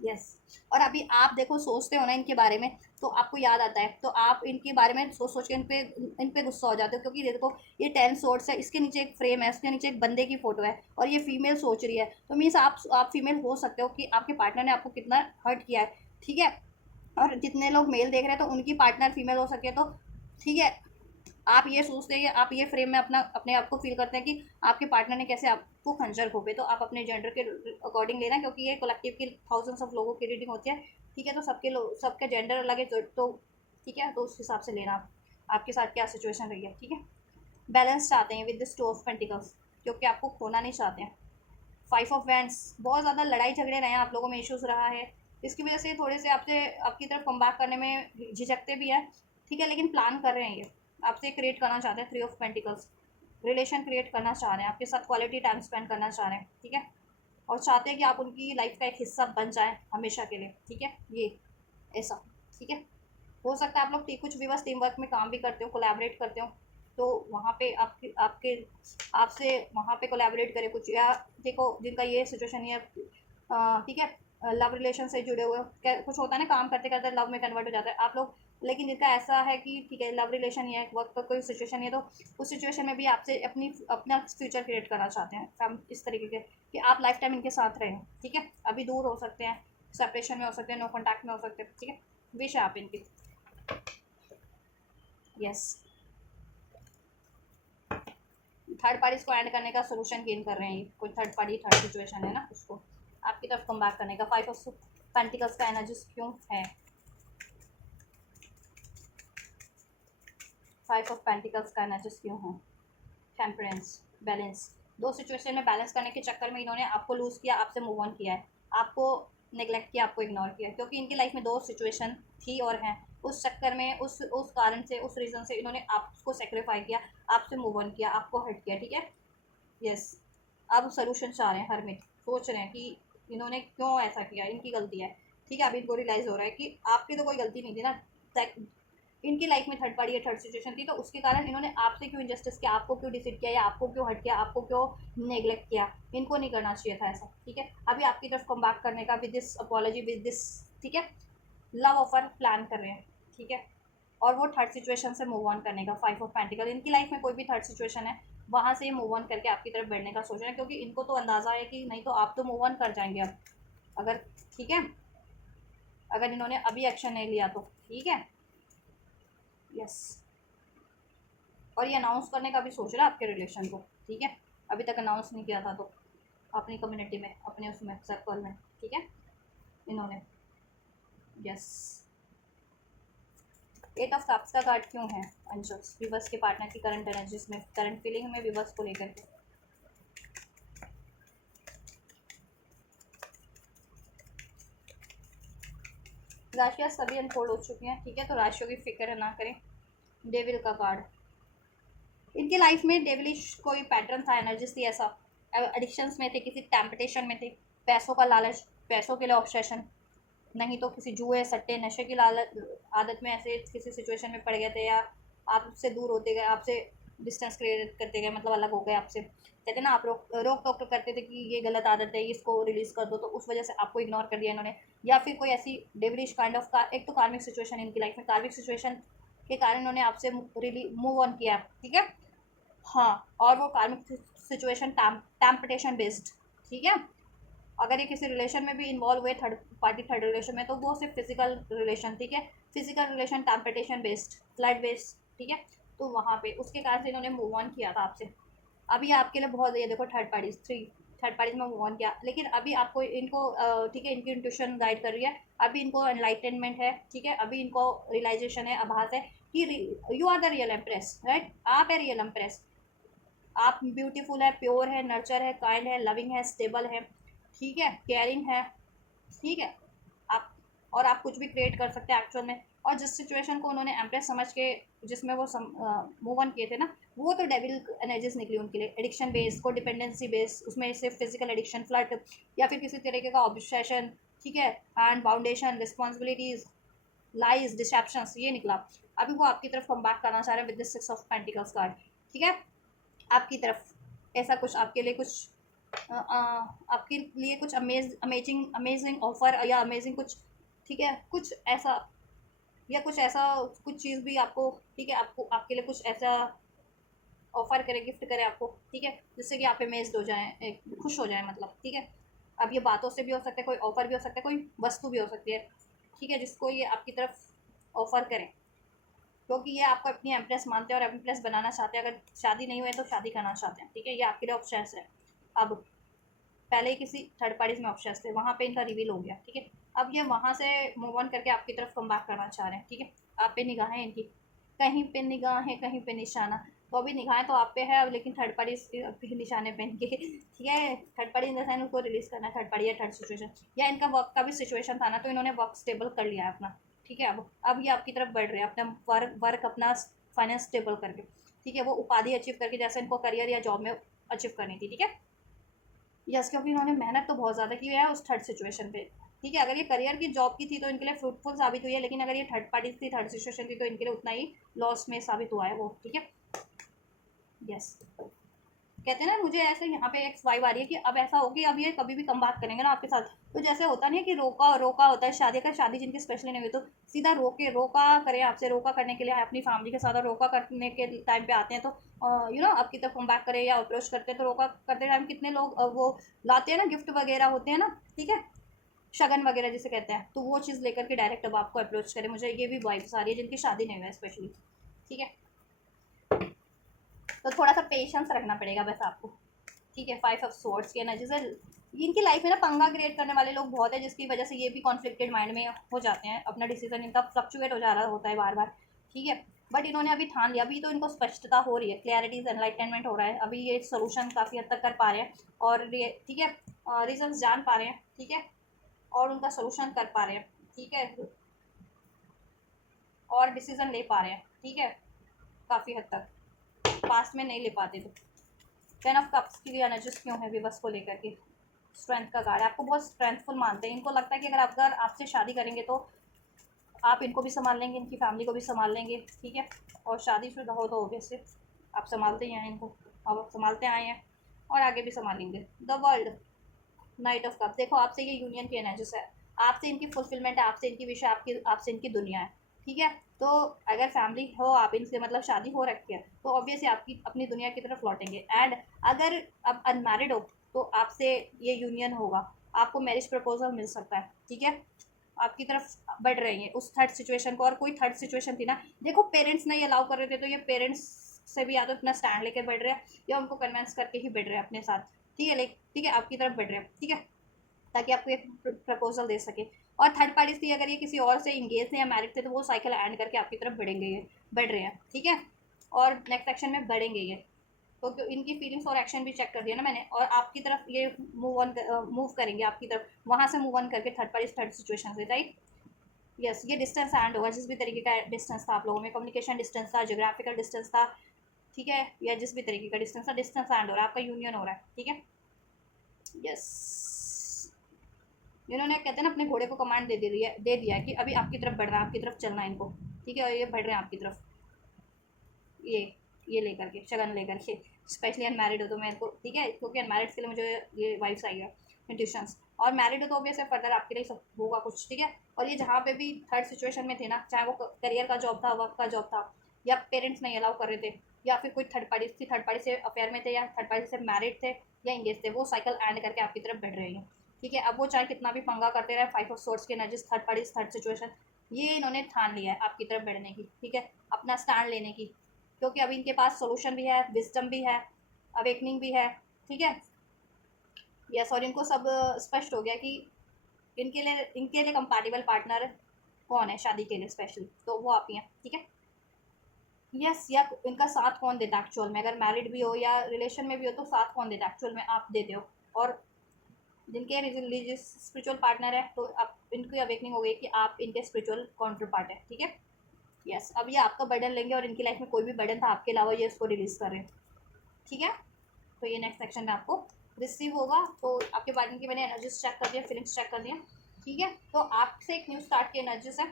यस। और अभी आप देखो सोचते हो ना इनके बारे में, तो आपको याद आता है, तो आप इनके बारे में सोच सोच के इन पे गुस्सा हो जाते हो, क्योंकि देखो ये 10 सोर्ड्स है, इसके नीचे एक फ्रेम है, उसके नीचे एक बंदे की फोटो है, और ये फीमेल सोच रही है, तो मीन्स आप फीमेल हो सकते हो कि आपके पार्टनर ने आपको कितना हर्ट किया है, ठीक है। और जितने लोग मेल देख रहे हैं तो उनकी पार्टनर फीमेल हो सके तो ठीक है, आप ये सोचते हैं, आप ये फ्रेम में अपने आप को फील करते हैं कि आपके पार्टनर ने कैसे आपको खंजर घोपे, तो आप अपने जेंडर के अकॉर्डिंग लेना, क्योंकि ये कलेक्टिव की थाउजेंड्स ऑफ लोगों की रीडिंग होती है, ठीक है। तो सबके जेंडर अलग है, तो ठीक है, तो उस हिसाब से लेना आप, आपके साथ क्या सिचुएशन रही है, ठीक है। बैलेंस चाहते हैं with this two of pentacles, क्योंकि आपको खोना नहीं चाहते हैं। 5 ऑफ वैंड्स, बहुत ज़्यादा लड़ाई झगड़े रहे हैं आप लोगों में, इश्यूज रहा है, इसकी वजह से थोड़े से आपसे आपकी तरफ कम बैक करने में झिझकते भी हैं, ठीक है, लेकिन प्लान कर रहे हैं ये, आपसे क्रिएट करना चाहते हैं। 3 ऑफ पेंटिकल्स, रिलेशन क्रिएट करना चाह रहे हैं, आपके साथ क्वालिटी टाइम स्पेंड करना चाह रहे हैं, ठीक है। और चाहते हैं कि आप उनकी लाइफ का एक हिस्सा बन जाए हमेशा के लिए, ठीक है, ये ऐसा, ठीक है। हो सकता है आप लोग कुछ भी बस टीम वर्क में काम भी करते हो, कोलैबोरेट करते हो, तो वहाँ पे आपके आपके आपसे वहाँ पे कोलैबोरेट करें कुछ, या देखो जिनका ये सिचुएशन है, ठीक है, लव रिलेशन से जुड़े हुए कुछ होता है ना, काम करते करते लव में कन्वर्ट हो जाता है आप लोग, लेकिन जिनका ऐसा है कि ठीक है लव रिलेशन है, वर्क पर कोई सिचुएशन है, तो उस सिचुएशन में भी आपसे अपना फ्यूचर क्रिएट करना चाहते हैं हम, इस तरीके के कि आप लाइफ टाइम इनके साथ रहें, ठीक है। अभी दूर हो सकते हैं, सेपरेशन में हो सकते हैं, नो कॉन्टैक्ट में हो सकते हैं, ठीक है। विश है आप इनकी। यस। थर्ड पार्टी को एंड करने का सोल्यूशन गेन कर रहे हैं, कोई थर्ड पार्टी, थर्ड सिचुएशन है ना, उसको आपकी तरफ कम बैक करने का। 5 ऑफ पेंटिकल्स का एनर्जीज क्यों है, 5 ऑफ पेंटिकल्स का एनर्जीज क्यों है। टेम्परेंस, बैलेंस, दो सिचुएशन में बैलेंस करने के चक्कर में इन्होंने आपको लूज़ किया, आपसे मूव ऑन किया है, आपको नेग्लेक्ट किया, आपको इग्नोर किया, क्योंकि इनकी लाइफ में दो सिचुएशन थी और हैं, उस चक्कर में उस कारण से, उस रीज़न से इन्होंने आपको सेक्रीफाई किया, आपसे मूव ऑन किया, आपको हर्ट किया, ठीक है। यस। अब सोल्यूशन चाह रहे हैं, हर में सोच रहे हैं कि इन्होंने क्यों ऐसा किया, इनकी गलती है, ठीक है। अभी इनको रियलाइज़ हो रहा है कि आपकी तो कोई गलती नहीं थी ना, इनकी लाइफ में थर्ड पार्टी या थर्ड सिचुएशन थी, तो उसके कारण इन्होंने आपसे क्यों इनजस्टिस किया, आपको क्यों डिसीड किया, या आपको क्यों हट किया, आपको क्यों नेग्लेक्ट किया, इनको नहीं करना चाहिए था ऐसा, ठीक है। अभी आपकी तरफ कम बैक करने का with this apology, with this, ठीक है, लव ऑफर प्लान कर रहे हैं, ठीक है। और वो थर्ड सिचुएशन से मूव ऑन करने का। 5 ऑफ पेंटिकल, इनकी लाइफ में कोई भी थर्ड सिचुएशन है वहाँ से मूव ऑन करके आपकी तरफ बढ़ने का सोच रहे हैं, क्योंकि इनको तो अंदाज़ा है कि नहीं तो आप तो मूव ऑन कर जाएंगे अब, अगर, ठीक है, अगर इन्होंने अभी एक्शन नहीं लिया तो, ठीक है। यस। और ये अनाउंस करने का भी सोच रहा है आपके रिलेशन को, ठीक है, अभी तक अनाउंस नहीं किया था, तो अपनी कम्युनिटी में, अपने उसमें सर्कल में, ठीक है, इन्होंने। यस। 8 ऑफ कप्स का कार्ड क्यों है अंशुल, विवर्स के पार्टनर की करंट एनर्जीज में, करंट फीलिंग में विवर्स को लेकर के। राशियाँ सभी अनफोल्ड हो चुकी हैं, ठीक है, तो राशियों की फिक्र ना करें। डेविल का कार्ड, इनकी लाइफ में डेविलिश कोई पैटर्न था, एनर्जीज थी, ऐसा एडिक्शंस में थे, किसी टेम्पटेशन में थे, पैसों का लालच, पैसों के लिए ऑब्सेशन, नहीं तो किसी जुए सट्टे नशे की लालच आदत में ऐसे किसी सिचुएशन में पड़ गए थे, या आपसे दूर होते गए, आपसे डिस्टेंस क्रिएट करते गए, मतलब अलग हो गए आपसे, कहते ना आप रोक टोक करते थे कि ये गलत आदत है, इसको रिलीज़ कर दो, तो उस वजह से आपको इग्नोर कर दिया इन्होंने, या फिर कोई ऐसी डेविलिश काइंड ऑफ का, एक तो कार्मिक सिचुएशन इनकी लाइफ में, कार्मिक सिचुएशन के कारण इन्होंने आपसे रिली मूव ऑन किया, ठीक है। हाँ, और वो कार्मिक सिचुएशन टेम्पटेशन बेस्ड, ठीक है। अगर ये किसी रिलेशन में भी इन्वॉल्व हुए, थर्ड पार्टी थर्ड रिलेशन में, तो वो सिर्फ फिजिकल रिलेशन, ठीक है, physical relation temptation based, flood based, ठीक है। तो वहाँ पे उसके कारण से इन्होंने मूव ऑन किया था आपसे। अभी आपके लिए बहुत, ये देखो थर्ड पार्टी 3, थर्ड पार्टी में मूव ऑन किया, लेकिन अभी आपको इनको ठीक है, इनकी इंट्यूशन गाइड कर रही है, अभी इनको एनलाइटनमेंट है, ठीक है, अभी इनको रियलाइजेशन है, आभास है कि you are the real empress, right, आप है रियल एम्प्रेस, आप ब्यूटीफुल है, प्योर है, नर्चर है, काइंड है, लविंग है, स्टेबल है, ठीक है, केयरिंग है, ठीक है, आप, और आप कुछ भी क्रिएट कर सकते हैं एक्चुअल में। और जिस सिचुएशन को उन्होंने एम्प्रेस समझ के जिसमें वो मूव ऑन किए थे ना, वो तो डेविल एनर्जीज निकली उनके लिए, एडिक्शन बेस, को डिपेंडेंसी बेस, उसमें सिर्फ फिजिकल एडिक्शन, फ्लर्ट, या फिर किसी तरीके का ऑब्सेशन, ठीक है, एंड बाउंडेशन, रिस्पॉन्सिबिलिटीज, लाइज, डिसेप्शंस, ये निकला। अभी वो आपकी तरफ कम बैक करना चाह रहे हैं with the six of pentacles card, ठीक है, आपकी तरफ ऐसा कुछ आपके लिए कुछ आपके लिए कुछ अमेजिंग अमेजिंग ऑफर या अमेजिंग कुछ, ठीक है, कुछ ऐसा, या कुछ ऐसा कुछ चीज़ भी आपको, ठीक है, आपको आपके लिए कुछ ऐसा ऑफर करे, गिफ्ट करे आपको, ठीक है, जिससे कि आप अमेज्ड हो जाएं, खुश हो जाएं, मतलब, ठीक है। अब ये बातों से भी हो सकता है, कोई ऑफर भी हो सकता है, कोई वस्तु भी हो सकती है, ठीक है, जिसको ये आपकी तरफ ऑफर करें, क्योंकि ये आपको अपनी एम्प्रेस मानते हैं और एम्प्रेस बनाना चाहते हैं, अगर शादी नहीं हुई तो शादी करना चाहते हैं, ठीक है, ये आपके लिए ऑप्शन है। अब पहले ही किसी थर्ड पार्टीज में ऑप्शन थे, वहाँ पे इनका रिवील हो गया, ठीक है, अब ये वहाँ से मूव ऑन करके आपकी तरफ कम बैक करना चाह रहे हैं, ठीक है, आप पे निगाहें इनकी, कहीं पे निगाहें कहीं पे निशाना, तो अभी निगाहें तो आप पे है अब, लेकिन थर्ड पार्टी निशाने पे इनके, ठीक है, third party in the sense उनको रिलीज करना है, थर्ड पार्टी या थर्ड सिचुएशन, या इनका वर्क का भी सिचुएशन था ना, तो इन्होंने वर्क स्टेबल कर लिया है अपना, ठीक है, अब ये आपकी तरफ बढ़ रहे हैं अपना वर्क अपना फाइनेंस स्टेबल करके, ठीक है, वो उपाधि अचीव करके, जैसे इनको करियर या जॉब में अचीव करनी थी, ठीक है, यस, क्योंकि इन्होंने मेहनत तो बहुत ज़्यादा की है उस थर्ड सिचुएशन पे, ठीक है, अगर ये करियर की जॉब की थी तो इनके लिए फ्रूटफुल साबित हुई है, लेकिन अगर ये थर्ड पार्टी थी, थर्ड सिचुएशन थी, तो इनके लिए उतना ही लॉस में साबित हुआ है वो, ठीक है, यस, कहते हैं ना, मुझे ऐसे यहाँ पे एक वाइब आ रही है कि अब ऐसा हो कि अब ये कभी भी कम बात करेंगे ना आपके साथ, तो जैसे होता नहीं है कि रोका रोका होता है शादी का, शादी जिनकी स्पेशली नहीं हुई तो सीधा रोका करें आपसे, रोका करने के लिए अपनी फैमिली के साथ, और रोका करने के टाइम पे आते हैं तो आपकी तरफ कम बैक करें या अप्रोच करते हैं, तो रोका करते टाइम कितने लोग वो लाते हैं ना, गिफ्ट वगैरह होते हैं ना, ठीक है, शगन वगैरह जिसे कहते हैं, तो वो चीज़ लेकर के डायरेक्ट अब आपको अप्रोच करें, मुझे ये भी वाइब्स आ रही है जिनकी शादी नहीं हुई है स्पेशली, ठीक है, तो थोड़ा सा पेशेंस रखना पड़ेगा बस आपको, ठीक है, 5 ऑफ स्वॉर्ड्स की एनर्जी से इनकी लाइफ में ना पंगा क्रिएट करने वाले लोग बहुत है, जिसकी वजह से ये भी कॉन्फ्लिक्टेड माइंड में हो जाते हैं, अपना डिसीजन इनका फ्लक्चुएट हो जा रहा होता है बार बार, ठीक है, बट इन्होंने अभी ठान लिया, अभी तो इनको स्पष्टता हो रही है, क्लैरिटीज एनलाइटनमेंट हो रहा है, अभी ये सोल्यूशन काफ़ी हद तक कर पा रहे हैं, और ये, ठीक है, रीजंस जान पा रहे हैं, ठीक है, और उनका सोल्यूशन कर पा रहे हैं, ठीक है, और डिसीजन ले पा रहे हैं, ठीक है, काफ़ी हद तक पास्ट में नहीं ले पाते थे। 10 ऑफ कप्स की एनर्जीज क्यों है विवश को लेकर के, स्ट्रेंथ का कार्ड, आपको बहुत स्ट्रेंथफुल मानते हैं, इनको लगता है कि अगर आपसे शादी करेंगे तो आप इनको भी संभाल लेंगे, इनकी फैमिली को भी संभाल लेंगे, ठीक है, और शादीशुदा हो तो ऑब्वियसली आप संभालते ही हैं इनको, आप संभालते आए हैं और आगे भी संभालेंगे। The world, night of cup, देखो आपसे ये यूनियन की एनर्जीज है, आपसे इनकी फुलफिलमेंट है, आपसे इनकी विषय, आपकी आपसे इनकी दुनिया है, ठीक है, तो अगर फैमिली हो आप इनसे, मतलब शादी हो रखी है, तो ऑब्वियसली आपकी अपनी दुनिया की तरफ लौटेंगे, एंड अगर आप अनमैरिड हो तो आपसे ये यूनियन होगा, आपको मैरिज प्रपोजल मिल सकता है, ठीक है, आपकी तरफ बढ़ रही है उस थर्ड सिचुएशन को, और कोई थर्ड सिचुएशन थी ना, देखो पेरेंट्स नहीं अलाउ कर रहे थे, तो ये पेरेंट्स से भी या तो अपना स्टैंड लेकर बढ़ रहे हैं, या उनको कन्विंस करके ही बढ़ रहे हैं अपने साथ, ठीक है, ठीक है, आपकी तरफ बढ़ रहे हैं, ठीक है, ताकि आपको एक प्रपोजल दे सके, और थर्ड पार्टीज थी, अगर ये किसी और से इंगेज थे या मैरिड थे, तो वो साइकिल एंड करके आपकी तरफ बढ़ेंगे, ये बढ़ रहे हैं, ठीक है, और नेक्स्ट एक्शन में बढ़ेंगे ये, तो इनकी फीलिंग्स और एक्शन भी चेक कर दिया ना मैंने, और आपकी तरफ ये मूव करेंगे आपकी तरफ, वहाँ से मूव ऑन करके थर्ड पार्टी थर्ड सिचुएशन से, राइट, यस, ये डिस्टेंस एंड होगा, जिस भी तरीके का डिस्टेंस था आप लोगों में, कम्युनिकेशन डिस्टेंस था, जोग्राफिकल डिस्टेंस था, ठीक है, या जिस भी तरीके का डिस्टेंस था, डिस्टेंस एंड हो रहा है, आपका यूनियन हो रहा है, ठीक है, यस, इन्होंने कहते हैं ना अपने घोड़े को कमांड दे दिया है कि अभी आपकी तरफ बढ़ रहा है, आपकी तरफ चलना है इनको, ठीक है, और ये बढ़ रहे हैं आपकी तरफ, ये ये लेकर के शगन लेकर के, स्पेशली अनमैरिड हो तो मैं इनको, ठीक है, क्योंकि अनमैरिड के लिए मुझे ये वाइब्स आई है, इंट्यूशंस, और मैरिड हो तो ऑब्वियसली फर्दर आपके लिए सब होगा कुछ, ठीक है, और ये जहाँ पे भी थर्ड सिचुएशन में थे ना, चाहे वो करियर का जॉब था, वर्क का जॉब था, या पेरेंट्स नहीं अलाउ कर रहे थे, या फिर कोई थर्ड पार्टी थी, थर्ड पार्टी से अफेयर में थे, या थर्ड पार्टी से मैरिड थे या इंगेज थे, वो साइकिल एंड करके आपकी तरफ बढ़ रहे हैं, ठीक है, अब वो चाहे कितना भी पंगा करते रहे, 5 ऑफ सोर्ड्स के energies, third party third situation, ये इन्होंने ठान लिया है आपकी तरफ बढ़ने की, ठीक है, अपना स्टैंड लेने की, क्योंकि अभी इनके पास सोल्यूशन भी है, विजडम भी है, अवेकनिंग भी है, ठीक है, यस, और इनको सब स्पष्ट हो गया कि इनके लिए कंपैटिबल पार्टनर कौन है शादी के लिए स्पेशली, तो वो आप ही हैं, ठीक है। यस, या इनका साथ कौन देता है एक्चुअल में, अगर मैरिड भी हो या रिलेशन में भी हो तो साथ कौन देता है एक्चुअल में, आप देते हो। और जिनके रिलीजियस स्पिरिचुअल पार्टनर है तो आप इनकी अवेकनिंग हो गई कि आप इनके स्पिरिचुअल काउंटर पार्ट है, ठीक है। यस, अब ये आपका बर्डन लेंगे और इनकी लाइफ में कोई भी बर्डन था आपके अलावा ये इसको रिलीज कर रहे हैं, ठीक है। तो ये नेक्स्ट सेक्शन में आपको रिसीव होगा। तो आपके पार्टनर की मैंने एनर्जीज चेक कर दिया, फीलिंग्स चेक कर दिया, ठीक है। तो आपसे एक न्यू स्टार्ट की एनर्जीज है,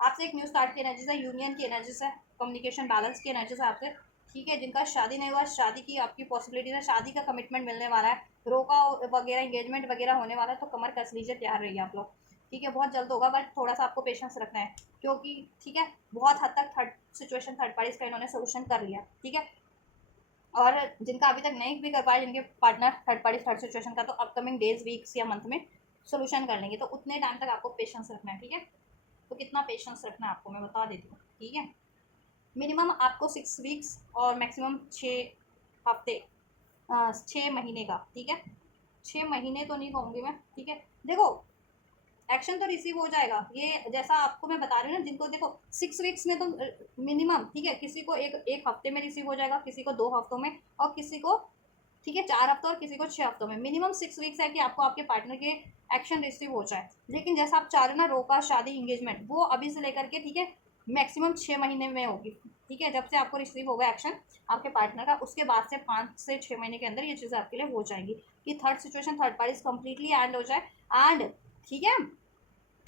आपसे एक न्यू स्टार्ट की एनर्जीज है, यूनियन की एनर्जीज है, कम्युनिकेशन बैलेंस की एनर्जीज है आपसे, ठीक है। जिनका शादी नहीं हुआ, शादी की आपकी पॉसिबिलिटीज है, शादी का कमिटमेंट मिलने वाला है, रोका वगैरह एंगेजमेंट वगैरह होने वाला है, तो कमर कस लीजिए, तैयार रहिए आप लोग, ठीक है। बहुत जल्द होगा, बट थोड़ा सा आपको पेशेंस रखना है, क्योंकि ठीक है बहुत हद तक थर्ड सिचुएशन थर्ड पार्टीज का इन्होंने सोल्यूशन कर लिया, ठीक है। और जिनका अभी तक नहीं भी कर पाए, जिनके partner third party third situation का, तो अपकमिंग डेज वीक्स या मंथ में सोल्यूशन कर लेंगे, तो उतने टाइम तक आपको पेशेंस रखना है, ठीक है। तो कितना पेशेंस रखना है आपको मैं बता देती हूँ, ठीक है। मिनिमम आपको 6 वीक्स और मैक्सिमम 6 हफ्ते, 6 महीने का, ठीक है। 6 महीने तो नहीं कहूँगी मैं, ठीक है। देखो एक्शन तो रिसीव हो जाएगा, ये जैसा आपको मैं बता रही हूँ ना, जिनको देखो 6 वीक्स में तो मिनिमम, ठीक है, किसी को एक हफ्ते में रिसीव हो जाएगा, किसी को 2 हफ्तों में, और किसी को ठीक है 4 हफ्तों, और किसी को 6 हफ्तों में। मिनिमम 6 वीक्स है कि आपको आपके पार्टनर के एक्शन रिसीव हो जाए। लेकिन जैसा आप चाह रहे हो ना, रोका शादी इंगेजमेंट, वो अभी से लेकर के, ठीक है, मैक्सिमम 6 महीने में होगी, ठीक है। जब से आपको रिसीव होगा एक्शन आपके पार्टनर का, उसके बाद से 5 से 6 महीने के अंदर ये चीज़ें आपके लिए हो जाएंगी, कि third situation third party completely and हो जाए, एंड ठीक है,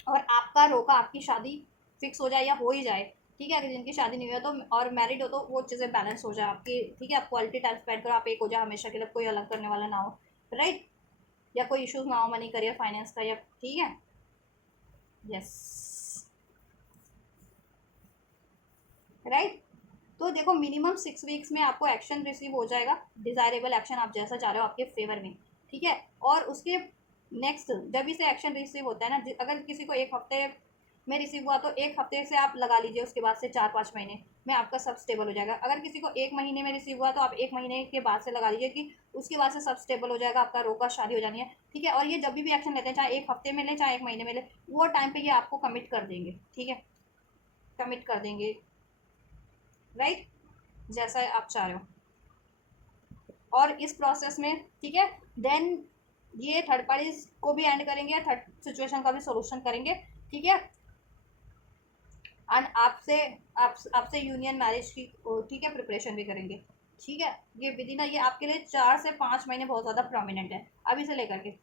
और आपका रोका आपकी शादी फिक्स हो जाए या हो ही जाए, ठीक है। अगर जिनकी शादी नहीं हुई है तो, और मैरिड हो, तो वो चीज़ें बैलेंस हो जाए आपकी, ठीक है। आप क्वालिटी टाइम स्पेंड करो, आप एक हो जाए हमेशा के लिए, कोई अलग करने वाला ना हो, राइट। या कोई इश्यूज ना हो मनी करियर फाइनेंस का, या ठीक है। Yes, right. तो देखो मिनिमम 6 वीक्स में आपको एक्शन रिसीव हो जाएगा, डिजायरेबल एक्शन आप जैसा चाह रहे हो आपके फेवर में, ठीक है। और उसके नेक्स्ट जब इसे एक्शन रिसीव होता है ना, अगर किसी को 1 हफ्ते में रिसीव हुआ तो 1 हफ्ते से आप लगा लीजिए, उसके बाद से 4-5 महीने में आपका सब स्टेबल हो जाएगा। अगर किसी को 1 महीने में रिसीव हुआ तो आप 1 महीने के बाद से लगा लीजिए कि उसके बाद से सब स्टेबल हो जाएगा, आपका रोका शादी हो जानी है, ठीक है। और ये जब भी एक्शन लेते हैं, चाहे 1 हफ्ते में ले चाहे 1 महीने में ले, वो टाइम पे ये आपको कमिट कर देंगे, ठीक है, कमिट कर देंगे, राइट, जैसा आप चाह रहे हो। और इस प्रोसेस में, ठीक है, देन ये थर्ड पार्टीज को भी एंड करेंगे, थर्ड सिचुएशन का भी सोल्यूशन करेंगे, ठीक है। एंड आपसे यूनियन मैरिज की, ठीक है, प्रिपरेशन भी करेंगे, ठीक है। ये विधि ना, ये आपके लिए 4 से 5 महीने बहुत ज़्यादा प्रोमिनेंट है, अभी से लेकर के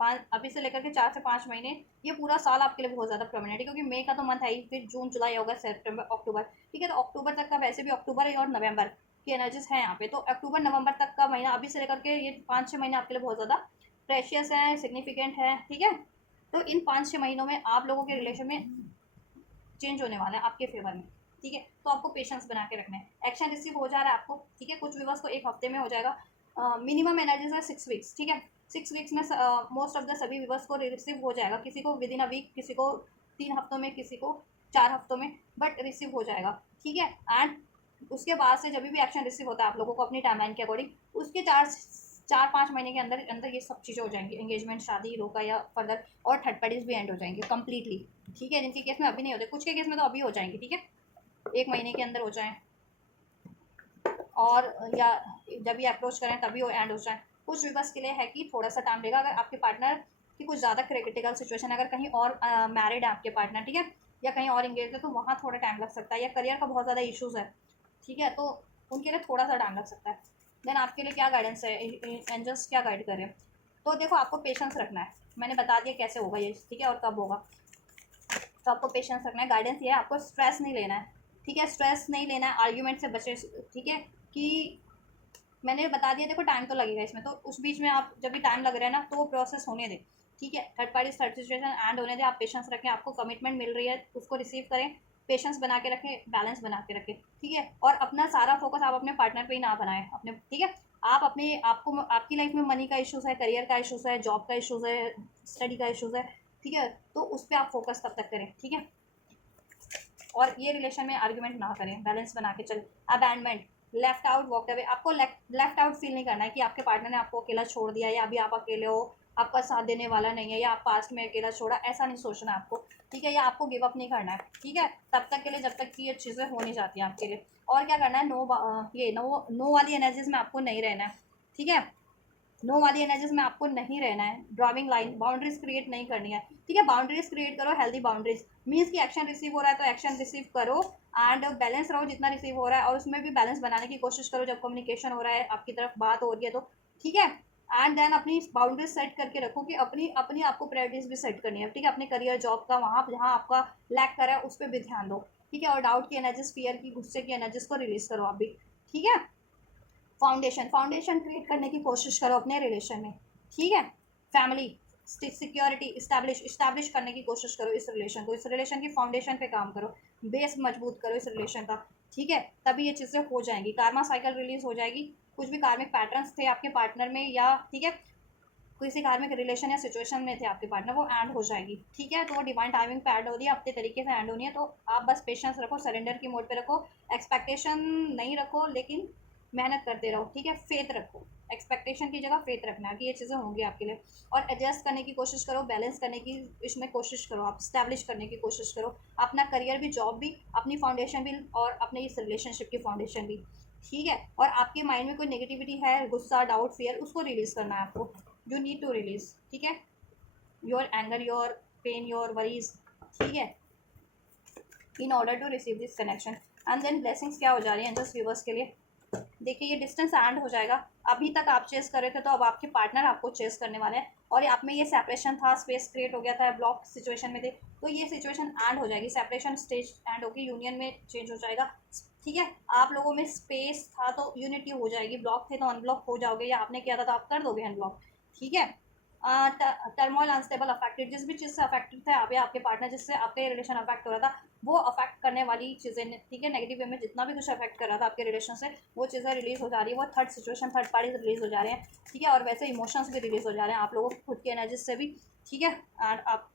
अभी से लेकर के 4 से 5 महीने, ये पूरा साल आपके लिए बहुत ज़्यादा प्रोमिनेंट है, क्योंकि मई का तो मंथ है ही, फिर जून जुलाई अगस्त सितंबर अक्टूबर, ठीक है। तो अक्टूबर तक का, वैसे भी अक्टूबर और नवंबर की एनर्जीज है यहाँ पे, तो अक्टूबर नवंबर तक का महीना अभी से लेकर के ये 5-6 महीने आपके लिए बहुत ज़्यादा प्रेशियस है, सिग्निफिकेंट है, ठीक है। तो इन 5-6 महीनों में आप लोगों के रिलेशन में चेंज होने वाला है आपके फेवर में, ठीक है। तो आपको पेशेंस बना के रखना है, एक्शन रिसीव हो जा रहा है आपको, ठीक है। कुछ व्यूवर्स को 1 हफ्ते में हो जाएगा, मिनिमम एनर्जीज है 6 वीक्स, ठीक है। 6 वीक्स में मोस्ट ऑफ द सभी व्यूवर्स को रिसीव हो जाएगा, किसी को विद इन अ वीक, किसी को 3 हफ्तों में, किसी को 4 हफ्तों में, बट रिसीव हो जाएगा, ठीक है। एंड उसके बाद से जब भी एक्शन रिसीव होता है आप लोगों को अपनी टाइमलाइन के अकॉर्डिंग, उसके 4-5 महीने के अंदर अंदर ये सब चीज़ें हो जाएंगी, एंगेजमेंट, शादी, रोका या फर्दर, और थर्ड पार्टीज भी एंड हो जाएंगे कम्प्लीटली, ठीक है। जिनके केस में अभी नहीं होते, कुछ के केस में तो अभी हो जाएंगे, ठीक है, 1 महीने के अंदर हो जाएं, और या जब भी अप्रोच करें तभी वो एंड हो जाए। कुछ विवर्स के लिए है कि थोड़ा सा टाइम लेगा, अगर आपके पार्टनर की कुछ ज़्यादा क्रिटिकल सिचुएशन, अगर कहीं और मैरिड है आपके पार्टनर, ठीक है, या कहीं और इंगेज है, तो वहाँ थोड़ा टाइम लग सकता है, या करियर का बहुत ज़्यादा इशूज़ है, ठीक है, तो उनके लिए थोड़ा सा टाइम लग सकता है। देन आपके लिए क्या गाइडेंस है, एंजल्स क्या गाइड करें। तो देखो आपको पेशेंस रखना है, मैंने बता दिया कैसे होगा ये, ठीक है, और कब होगा। तो आपको पेशेंस रखना है, गाइडेंस ये है, आपको स्ट्रेस नहीं लेना है, ठीक है, स्ट्रेस नहीं लेना है, आर्ग्यूमेंट से बचे, ठीक है। कि मैंने बता दिया, देखो टाइम तो लगेगा इसमें, तो उस बीच में आप जब भी टाइम लग रहा है ना, तो वो प्रोसेस होने दें, ठीक है। Third party third situation and होने दें, आप पेशेंस रखें, आपको कमिटमेंट मिल रही है उसको रिसीव करें, पेशेंस बना के रखें, बैलेंस बना के रखें, ठीक है। और अपना सारा फोकस आप अपने पार्टनर पे ही ना बनाएं, अपने, ठीक है। आप अपने आपको, आपकी लाइफ में मनी का इशूज़ है, करियर का इशूज़ है, जॉब का इशूज़ है, स्टडी का इशूज़ है, ठीक है, तो उस पर आप फोकस तब तक करें, ठीक है। और ये रिलेशन में आर्ग्यूमेंट ना करें, बैलेंस बना के चलें। Abandonment, left out, walked away. आपको लेफ्ट आउट फील नहीं करना है कि आपके पार्टनर ने आपको अकेला छोड़ दिया या अभी आप अकेले हो, आपका साथ देने वाला नहीं है, या आप पास्ट में अकेला छोड़ा, ऐसा नहीं सोचना है आपको, ठीक है। या आपको गिव अप नहीं करना है, ठीक है, तब तक के लिए जब तक कि ये चीज़ें हो नहीं जाती हैं आपके लिए। और क्या करना है, नो वाली एनर्जीज में आपको नहीं रहना है, ठीक है। नो वाली एनर्जीज में आपको नहीं रहना है। ड्राइविंग लाइन, बाउंड्रीज क्रिएट नहीं करनी है, ठीक है। बाउंड्रीज क्रिएट करो, हेल्दी बाउंड्रीज मीन्स कि एक्शन रिसीव हो रहा है तो एक्शन रिसीव करो, एंड बैलेंस रहो जितना रिसीव हो रहा है, और उसमें भी बैलेंस बनाने की कोशिश करो जब कम्युनिकेशन हो रहा है, आपकी तरफ बात हो रही है तो, ठीक है। एंड देन अपनी बाउंड्रीज सेट करके रखो कि अपनी अपनी आपको प्रायोरिटीज भी सेट करनी है, ठीक है। अपने करियर, जॉब का, वहाँ जहाँ आपका लैक कर रहा है उस पर भी ध्यान दो, ठीक है। और डाउट की एनर्जीज, फियर की, गुस्से की एनर्जीज को रिलीज करो आप भी, ठीक है। फाउंडेशन क्रिएट करने की कोशिश करो अपने रिलेशन में, ठीक है। फैमिली, सिक्योरिटी इस्टेब्लिश करने की कोशिश करो इस रिलेशन को, इस रिलेशन की फाउंडेशन पे काम करो, बेस मजबूत करो इस रिलेशन का, ठीक है। तभी ये चीज़ें हो जाएंगी, कार्मा साइकिल रिलीज हो जाएगी। कुछ भी कार्मिक पैटर्न्स थे आपके पार्टनर में, या ठीक है किसी कार्मिक रिलेशन या सिचुएशन में थे आपके पार्टनर, वो एंड हो जाएगी, ठीक है। तो वो डिवाइन टाइमिंग पे एंड हो रही है, अपने तरीके से एंड होनी है, तो आप बस पेशेंस रखो, सरेंडर की मोड पे रखो, एक्सपेक्टेशन नहीं रखो, लेकिन मेहनत करते रहो, ठीक है। फेथ रखो, एक्सपेक्टेशन की जगह फेथ रखना कि ये चीज़ें होंगी आपके लिए। और एडजस्ट करने की कोशिश करो, बैलेंस करने की इसमें कोशिश करो, आप स्टैब्लिश करने की कोशिश करो अपना करियर भी, जॉब भी, अपनी फाउंडेशन भी, और अपने इस रिलेशनशिप की फाउंडेशन भी, ठीक है। और आपके माइंड में कोई नेगेटिविटी है, गुस्सा, डाउट, फियर, उसको रिलीज करना है आपको, यू नीड टू रिलीज, ठीक है। Your anger, your pain, your worries, ठीक है, in order to receive this connection. And then blessings क्या हो जा रही है जस्ट व्यूवर्स के लिए, देखिए ये डिस्टेंस एंड हो जाएगा। अभी तक आप चेस कर रहे थे तो अब आपके पार्टनर आपको चेस करने वाले हैं, और आप में ये सेपरेशन था, स्पेस क्रिएट हो गया था, ब्लॉक सिचुएशन में थे, तो ये सिचुएशन एंड हो जाएगी, सेपरेशन स्टेज एंड होगी, यूनियन में चेंज हो जाएगा, ठीक है। आप लोगों में स्पेस था तो यूनिटी हो जाएगी, ब्लॉक थे तो अनब्लॉक हो जाओगे, या आपने किया था तो आप कर दोगे अनब्लॉक, ठीक है। टर्मोइल, अनस्टेबल, अफेक्टेड, जिस भी चीज़ से अफेक्टेड थे आप या आपके पार्टनर, जिससे आपके रिलेशन अफेक्ट हो रहा था, वो अफेक्ट करने वाली चीज़ें, ठीक है, नेगेटिव वे में जितना भी कुछ अफेक्ट कर रहा था आपके रिलेशन से, वो चीज़ें रिलीज हो जा रही है, वो थर्ड सिचुएशन, थर्ड पार्टी से रिलीज हो जा रहे हैं, ठीक है। और वैसे इमोशंस भी रिलीज हो जा रहे हैं आप लोगों की खुद की एनर्जी से भी, ठीक है। एंड आप,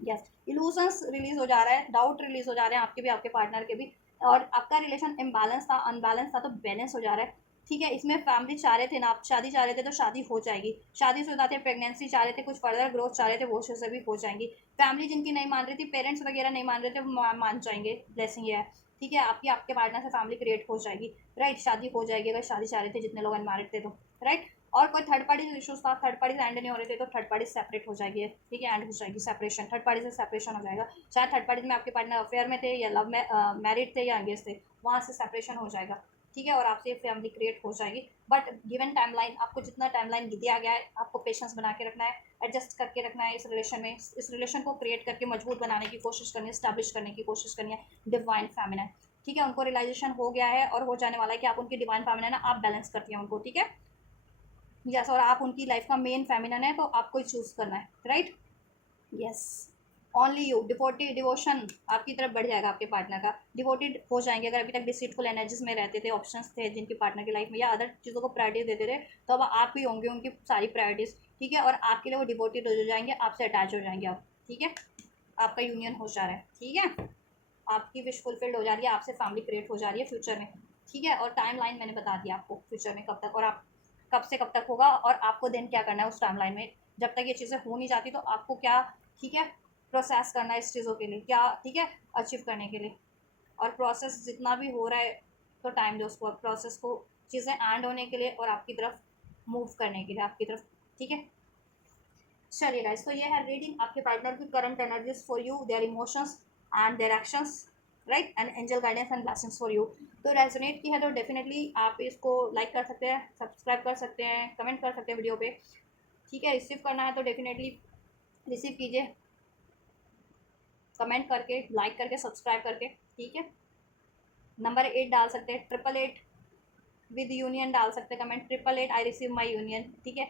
यस, इल्यूजन्स रिलीज हो जा रहा है, डाउट रिलीज हो जा रहे हैं आपके भी, आपके पार्टनर के भी। और आपका रिलेशन इम्बैलेंस था, अनबैलेंस था, तो बैलेंस हो जा रहा है, ठीक है। इसमें फैमिली चाह रहे थे ना, आप शादी चाह रहे थे तो शादी हो जाएगी, शादी से हो जाती है, प्रेगनेंसी चाह रहे थे, कुछ फर्दर ग्रोथ चाह रहे थे, वो चीज़ें भी हो जाएंगी। फैमिली जिनकी नहीं मान रही थी, पेरेंट्स वगैरह नहीं मान रहे थे, वो मान जाएंगे, ब्लेसिंग ये है, ठीक है। आपकी आपके पार्टनर से फैमिली क्रिएट हो जाएगी, राइट, शादी हो जाएगी अगर शादी चाह रहे थे जितने लोग अनमैरिड थे तो, राइट। और कोई थर्ड पार्टी इशूज था, थर्ड पार्टी से एंड नहीं हो रहे थे, तो थर्ड पार्टी सेपरेट हो जाएगी, ठीक है, एंड हो जाएगी, सेपरेशन, थर्ड पार्टी से सेपरेशन हो जाएगा। चाहे थर्ड पार्टी में आपके पार्टनर अफेयर में थे, या लव में मैरिड थे, या एंगेज थे, वहाँ से सेपरेशन हो जाएगा, ठीक है। और आपसे फैमिली क्रिएट हो जाएगी, बट गिवन टाइमलाइन, आपको जितना टाइमलाइन दिया गया है, आपको पेशेंस बना के रखना है, एडजस्ट करके रखना है इस रिलेशन में, इस रिलेशन को क्रिएट करके मजबूत बनाने की कोशिश करनी है, स्टैब्लिश करने की कोशिश करनी है, डिवाइन फेमिनिन, ठीक है। उनको रियलाइजेशन हो गया है और हो जाने वाला है कि आप उनकी डिवाइन फेमिनिन है, आप बैलेंस करती हैं उनको, ठीक है। यस, और आप उनकी लाइफ का मेन फेमिनिन है, तो आपको ही चूज करना है, right, yes. Only you, devoted, devotion आपकी तरफ बढ़ जाएगा आपके पार्टनर का, डिवोटेड हो जाएंगे। अगर अभी तक डिसीटफुल एनर्जीज में रहते थे, ऑप्शंस थे जिनकी पार्टनर की लाइफ में, या अदर चीज़ों को प्रायोरिटी देते थे, तो अब आप भी होंगे उनकी सारी प्रायोरिटीज, ठीक है। और आपके लिए वो डिवोटेड हो जाएंगे, आपसे अटैच हो जाएंगे आप, ठीक है। आपका यूनियन हो जा रहा है, ठीक है। आपकी विश फुलफिल्ड हो जा रही है, आपसे फैमिली क्रिएट हो जा रही है फ्यूचर में, ठीक है। और टाइम लाइन मैंने बता दिया आपको फ्यूचर में कब तक, और आप कब से कब तक होगा, और आपको देन क्या करना है उस टाइम लाइन में, जब तक ये चीज़ें हो नहीं जाती तो आपको क्या, ठीक है, प्रोसेस करना है इस चीज़ों के लिए क्या, ठीक है, अचीव करने के लिए। और प्रोसेस जितना भी हो रहा है तो टाइम दो उसको, प्रोसेस को, चीज़ें एंड होने के लिए और आपकी तरफ मूव करने के लिए, आपकी तरफ, ठीक है। चलिए गाइस, तो ये है रीडिंग आपके पार्टनर की current energies for you, their emotions and their actions, right, and angel guidance and blessings for you. तो रेजोनेट की है तो डेफिनेटली आप इसको लाइक कर सकते हैं, सब्सक्राइब कर सकते हैं, कमेंट कर सकते हैं वीडियो पे, ठीक है। रिसीव करना है तो डेफिनेटली रिसीव कीजिए, कमेंट करके, लाइक करके, सब्सक्राइब करके, ठीक है। नंबर 8 डाल सकते हैं, 888 विद यूनियन डाल सकते हैं comment, 888 I receive my union, ठीक है।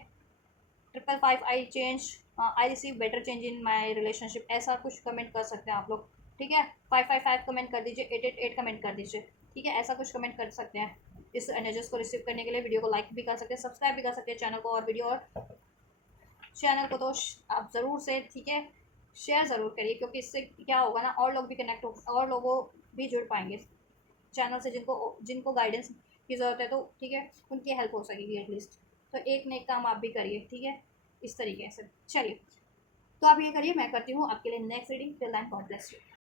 555 I change, I receive better change in my relationship, ऐसा कुछ कमेंट कर सकते हैं आप लोग, ठीक है। 555 कमेंट कर दीजिए, 888 कमेंट कर दीजिए, ठीक है। ऐसा कुछ कमेंट कर सकते हैं इस एनर्जीज को रिसीव करने के लिए। वीडियो को लाइक भी कर सकते हैं, सब्सक्राइब भी कर सकते हैं चैनल को, और वीडियो और चैनल को तो आप ज़रूर से, ठीक है, शेयर ज़रूर करिए, क्योंकि इससे क्या होगा ना, और लोग भी कनेक्ट हो, और लोगों भी जुड़ पाएंगे चैनल से, जिनको जिनको गाइडेंस की ज़रूरत है, तो ठीक है उनकी हेल्प हो सकेगी एटलीस्ट। तो एक नेक काम आप भी करिए, ठीक है, इस तरीके से। चलिए, तो आप ये करिए, मैं करती हूँ आपके लिए next reading. Till then God bless you.